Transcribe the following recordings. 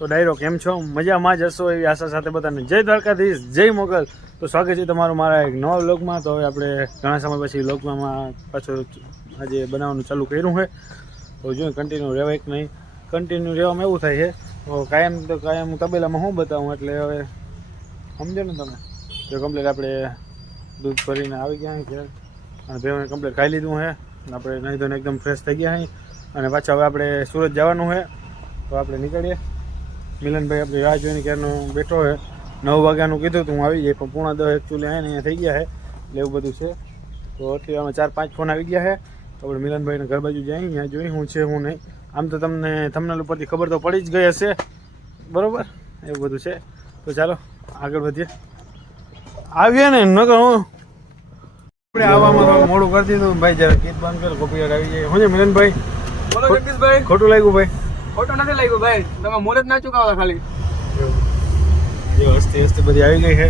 તો ડાયરો, કેમ છો? મજામાં જ હશો એવી આશા સાથે બધાને. જય દ્વારકાધીશ, જય મોગલ. તો સ્વાગત છે તમારું મારા એક નવા વ્લોગમાં. તો હવે આપણે ઘણા સમય પછી વ્લોગમાં પાછું આજે બનાવવાનું ચાલુ કર્યું છે. તો જો કન્ટિન્યુ રહેવાય કે નહીં? કન્ટિન્યુ રહેવામાં એવું થાય છે. તો કાયમ તો કાયમ હું તબેલામાં હું બતાવું? એટલે હવે સમજો ને તમે. જો કમ્પ્લેટ આપણે દૂધ ભરીને આવી ગયા ઘેર અને ભાઈ કમ્પ્લેટ ખાઈ લીધું છે. આપણે નહીં ધોઈને એકદમ ફ્રેશ થઈ ગયા અહીં અને પાછા હવે આપણે સુરત જવાનું છે. તો આપણે નીકળીએ. મિલનભાઈ આપણે રાહ જોઈને ક્યારનો બેઠો છે. નવ વાગ્યાનું કીધું હતું હું આવી જાય પણ પૂણા દસ એકચ્યુઅલી આવીને અહીંયા થઈ ગયા છે. એટલે એવું બધું છે. તો અત્યારે અમે ચાર પાંચ ફોન આવી ગયા છે. તો આપણે મિલનભાઈને ઘર બાજુ જઈએ અહીંયા જોઈ હું છે હું નહીં. આમ તો તમને થમનલ ઉપરથી ખબર તો પડી જ ગઈ હશે. બરાબર? એવું બધું છે. તો ચાલો આગળ વધીએ. આવીએ ને નકર હું આપણે આવવામાં મોડું કરી દીધું ભાઈ જરા ગીત બંધ કરો કોપીરાઇટ આવી જાય. હું છે મિલનભાઈ? બોલો જગદીશભાઈ ખોટું લાગ્યું ભાઈ. ખોટો નથી લાગ્યો ભાઈ. તમે મુહૂર્ત ના ચુકાવતા ખાલી. જો હસ્તી હસ્તી બધી આવી ગઈ છે.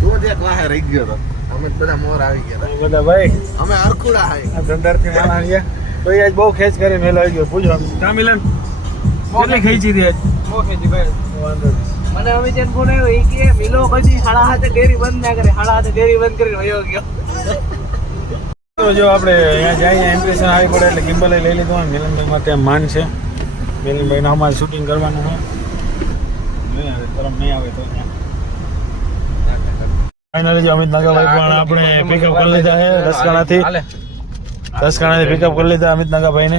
તું જ એક વાહે રહી ગયો તો. અમે બધા મોર આવી ગયા બધા ભાઈ. અમે હરખુડા હાઈ આ ધંધારથી માણસ આવ્યા તો એ આજ બહુ ખેંચ કરીને મેલો આવી ગયો. પૂછો કા મિલન? કેટલી ખેંચી. હતી આજ? બહુ ખેંચી ભાઈ. વાંધો નહીં. મને અમિત ફોન આવ્યો એ કે મિલો પછી સાડા હાથે ડેરી બંધ ના કરે. સાડા હાથે ડેરી બંધ કરીને વયો ગયો. તો જો આપણે અહીંયા જાય ઇમ્પ્રેશન આવી પડે એટલે ગિમ્બલ લઈ લીધું હોય મિલનભાઈ માટે માન છે. મિલનભાઈને અમારે શૂટિંગ કરવાનું હોય નહીં આવે તરમ નહીં આવે તો ફાઇનલી જો અમિત નાગાભાઈ પણ આપણે પિકઅપ કરી લીધા છે રસકાણાથી રસકાણાથી પિકઅપ કરી લીધા અમિત નાગાભાઈને.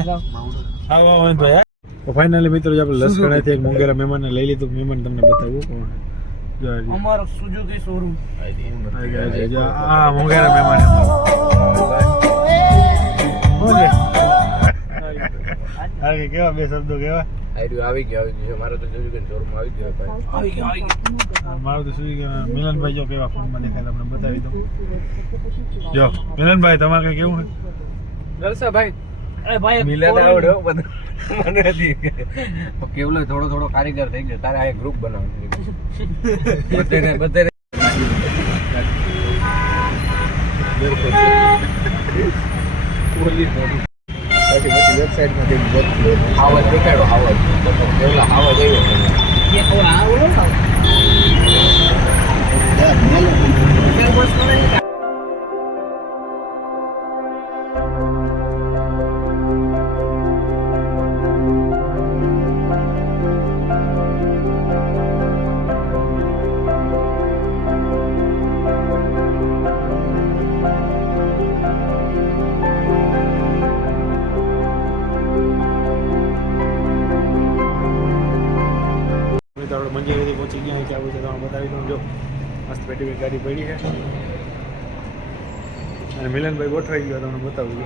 આવો આવો અમિતભાઈ. તો ફાઇનલી મિત્રો જો આપણે લસકાણાથી એક મોંઘેરા મહેમાનને લઈ લીધું મહેમાન તમને બતાવ્યું. કોણ. અમારો સુઝુકી શોરૂમ હા ગયા આ મોંઘેરા મહેમાન કેવા બે શબ્દો કેવા? આવી ગયો આવી ગયો. મારો તો શોરૂમ આવી ગયો ભાઈ આવી ગયો આવી ગયો મારું તો શું કે મિલનભાઈ જો કેવા ફોનમાં દેખાય તમને બતાવી દઉં. જો મિલનભાઈ તમારે કઈ કેવું છે? જલસા ભાઈ કેવલો થોડો થોડો કારીગર થઈ ગયો. તારે આ ગ્રુપ બનાવવાનું બધાને બધાને. આવાજ દેખાડો આવાજ પેલા આવાજ આવ્યો પેટી ગાડી પડી છે. અને મિલનભાઈ ગોઠવાઈ ગયો તમને બતાવું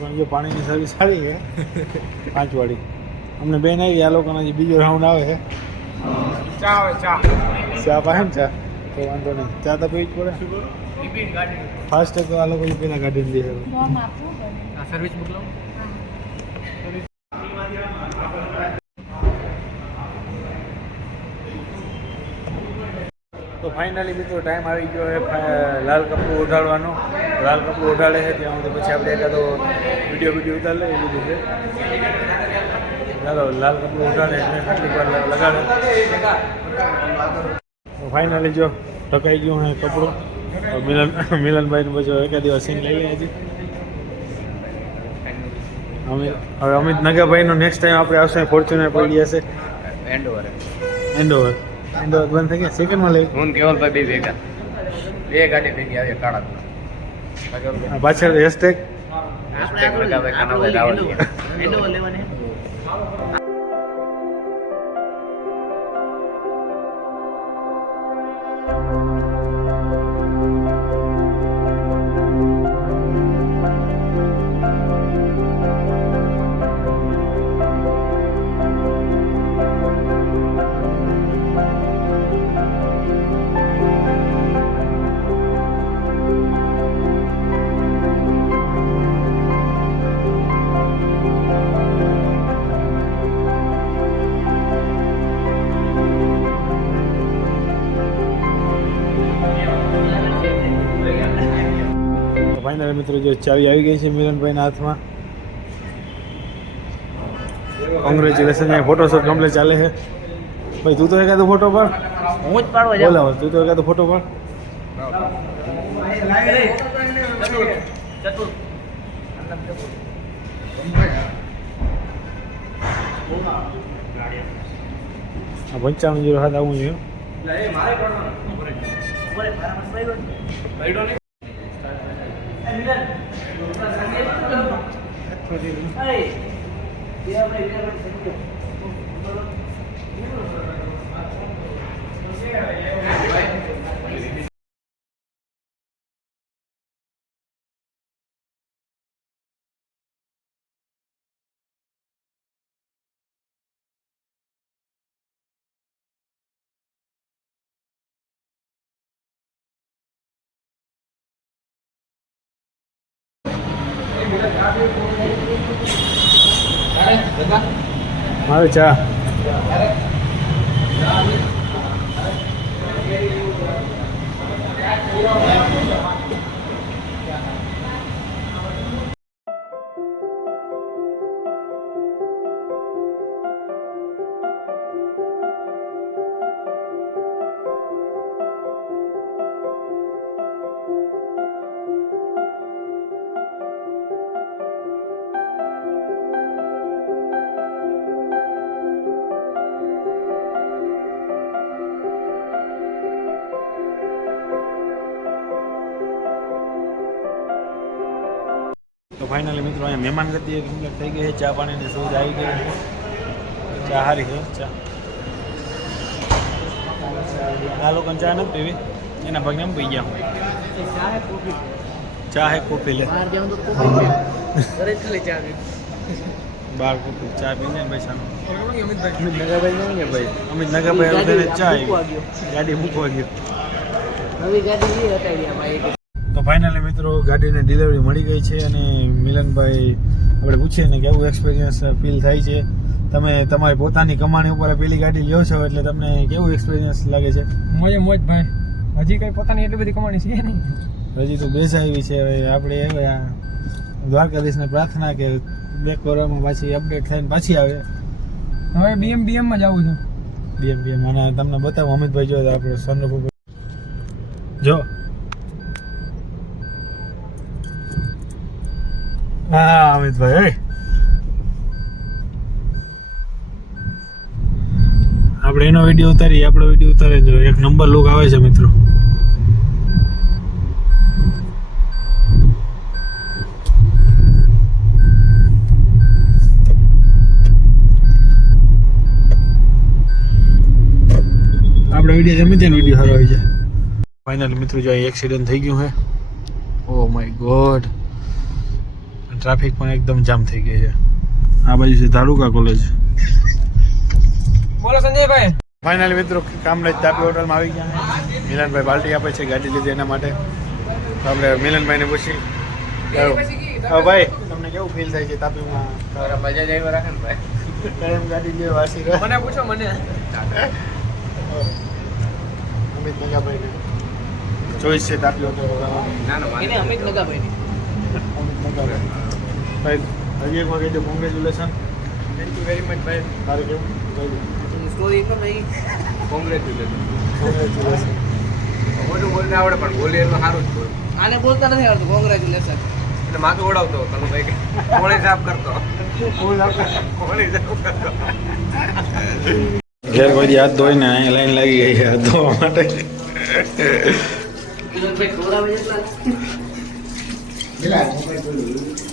લોકોની જો પાણીની સર્વિસ સારી છે. પાંચ વાળી અમને બેન આવી આ લોકોનો જે બીજો રાઉન્ડ આવે છે. ચા આવે ચા. ચા પાસે ને ચા? તો વાંધો નહીં. ચા તો પીવી જ પડે. ફાસ્ટ તો આ લોકો પેલા કાઢીને દે સર્વિસ મોકલો તો ફાઇનલી મિત્રો ટાઈમ આવી ગયો છે લાલ કપડું ઓઢાડવાનો. લાલ કપડું ઓઢાડે છે ત્યાં સુધી પછી આપણે એકાદો વીડિયો વીડિયો ઉતારી લઈએ એવું બધું છે. ચાલો લાલ કપડું ઓઢાડે એટલે કેટલીક વાર લગાડે. તો ફાઇનલી જો ઢકાઈ ગયું હે કપડું. તો મિલન મિલનભાઈનું પછી એકાદ સીન લઈ લઈએ અમિત હવે અમિત નગાભાઈનો નેક્સ્ટ ટાઈમ આપણે આવશે ફોર્ચ્યુનર પડી જશે. એન્ડ ઓવર એન્ડોવર એન્ડોવર બંધ થઈ ગયા. સેકન્ડમાં લઈ. હું કેવલભાઈ બે ભેગા. બે ગાડી ભેગી આવી કાળા પાછળ હેશટેગ આપણે લગાવે કાનાભાઈ રાવલ ફાઇનલ મિત્રો જો ચાવી આવી ગઈ છે મિલનભાઈના હાથમાં. કોંગ્રેચ્યુલેશન ફોટોશૂટ કમ્પ્લીટ ચાલે છે. ભાઈ તું તો એકાદો ફોટો પર હું જ પાડવા બોલાવો તું તો એકાદો ફોટો પર પંચાવન જીરો હાથ આવવું જોઈએ બોલે મારા ચા Thank બોલ. તો ફાઇનલી મિત્રો અહીંયા મહેમાન ગતિ એક થઈ ગઈ છે. ચા પાણીની શોધ આવી ગઈ છે. ચા સારી છે ચા. આ લોકો ચા નથી પીવી. એના ભાગને એમ પી ગયા. ચા હે કોફી ચા હે કોફી લે બાર કોફી ચા પી ને ભાઈ અમિતભાઈ અમિત નગાભાઈ નહીં ને ભાઈ? અમિત નગાભાઈ ચા. ગાડી મૂકવા ગયો. નવી ગાડી હટાવી તો ફાઇનલી મિત્રો ગાડીની ડિલિવરી મળી ગઈ છે અને મિલનભાઈ આપણે પૂછીએ ને કેવું એક્સપિરિયન્સ ફીલ થાય છે? તમે તમારી પોતાની કમાણી ઉપર પેલી ગાડી લ્યો છો એટલે તમને કેવું એક્સપિરિયન્સ લાગે છે? મોજે મોજ ભાઈ. હજી કઈ પોતાની એટલી બધી કમાણી છે નહીં. હજી તો બેસાવી છે. હવે આપણે હવે દ્વારકાધીશને પ્રાર્થના કે બે કોરામાં પાછી અપડેટ થઈને પાછી આવે. હવે બીએમ બીએમમાં જવું છે. બીએમ બીએમ અને તમને બતાવું અમિતભાઈ જો આપણે સનરૂફ જો હા, અમિતભાઈ. આપણે એનો વીડિયો ઉતારી આપણો વીડિયો ઉતારે જો, એક નંબર લુક આવે છે મિત્રો. આપણો વીડિયો ગમે તેનો વીડિયો સારો આવી જાય. ફાઇનલ મિત્રો, જો એક્સિડન્ટ થઈ ગયું છે ઓ માય ગોડ ટ્રાફિક પણ એકદમ જામ થઈ ગઈ છે. આ બાજુ છે ધારુકા કોલેજ બોલો સંજયભાઈ. ફાઇનલી મિત્રો કામરેજ તાપી હોટલમાં આવી ગયા. મિલનભાઈ બાલ્ટી આપે છે ગાડી લીધી એના માટે. આપણે મિલનભાઈને પૂછી. હા ભાઈ તમને કેવું ફીલ થાય છે તાપીમાં? મજા જ આવી રાખે ને ભાઈ? ગાડી લે વાસી મને પૂછો મને. અમિત નગાભાઈને. ચોઈસ છે તાપી હોટલ ના ના એને અમિત નગાભાઈની. અમિત નગાભાઈ. ભાઈ હજી એક વાર કહેજો congratulation thank you very much ભાઈ. તારે કેવું? કહી દો સ્ટોરી તો નહીં. કોંગ્રેચ્યુલેશન કોંગ્રેચ્યુલેશન મોટું બોલને આવડે પણ બોલી એટલું સારું જ બોલ. આને બોલતા નથી આવડતું કોંગ્રેચ્યુલેશન એટલે માથું ઓડાવતો તમે ભાઈ. કે કોળી સાફ કરતો? કોણે સાફ કરતો? ઘેર કોઈ હાથ ધોઈને અહીંયા લાઈન લાગી ગઈ છે હાથ ધોવા માટે. કિરણભાઈ ખવડાવે એટલા? એક મિનિટ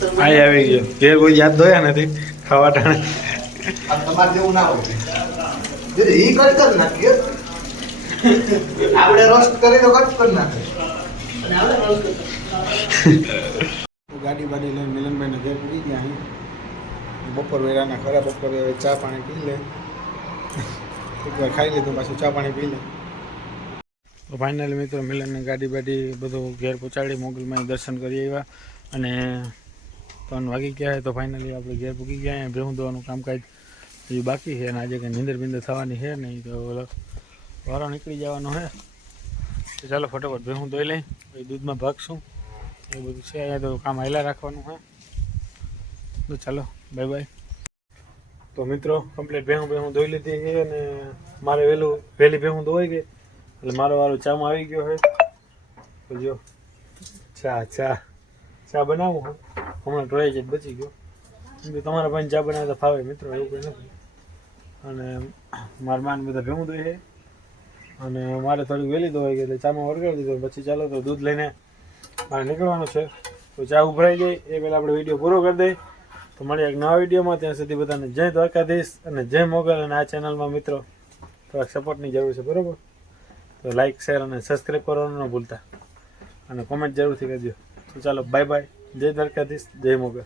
કયા આવી ગયો. ઘેર કોઈ યાદ ધોયા નથી ખાવા ટાણે. તમારે જેવું ના હોય. દીદી કટ કરી નાખીએ. આપણે રોસ્ટ કરી તો કટ કરી નાખે અને આવડે રોજ ગાડી બાડી લઈને મિલનભાઈને ઘેર પૂરી ગયા અહીં. બપોર વેરાના ખરા બપોરે હવે ચા પાણી પી લે. એક વાર ખાઈ લીધું પાછું ચા પાણી પી લે. તો ફાઇનલી મિત્રો, મિલનને ગાડી બાડી બધું ઘેર પહોંચાડી મોગલમાં દર્શન કરી આવ્યા અને ત્રણ વાગી ગયા તો ફાઇનલી આપણે ઘેર પૂકી ગયા ભેહું દવાનું કામકાજ હજી બાકી છે અને આજે કંઈ નીંદર બિંદર થવાની છે નહીં તો વારો નીકળી જવાનો છે. તો ચાલો ફટાફટ ભેહું ધોઈ લઈ. પછી દૂધમાં ભાગશું એ બધું છે. અહીંયા તો કામ હાઈલા રાખવાનું છે. તો ચાલો બાય બાય તો મિત્રો કમ્પ્લીટ ભેહું ભેહું ધોઈ લીધી છે અને મારે વહેલું, વહેલી ભેહું ધોવાઈ ગઈ. એટલે મારો વારો ચામાં આવી ગયો હે. તો જો, ચા ચા. ચા બનાવું હું. હમણાં ટ્રાય જ બચી ગયો. કે તમારા પાસે ચા બનાવતા ફાવે મિત્રો, એવું કંઈ નથી. અને મારા માન બધા ભેગું દોય છે અને મારે થોડું વહેલી દોવાઈ ગઈ, એટલે ચામાં વળગાડી દીધો. પછી ચાલો તો દૂધ લઈને મારે નીકળવાનું છે. તો ચા ઉભરાઈ જાય એ પહેલાં આપણે વીડિયો પૂરો કરી દઈએ. તો મળીએ એક નવા વિડીયોમાં ત્યાં સુધી બધાને જય દ્વારકાધીશ અને જય મોગલ. અને આ ચેનલમાં મિત્રો, થોડાક સપોર્ટની જરૂર છે. બરાબર? તો લાઈક શેર અને સબસ્ક્રાઈબ કરવાનું ન ભૂલતા. અને કોમેન્ટ જરૂરથી કરજો. તો ચાલો બાય બાય જય દ્વારકાધીશ, જય મોગલ.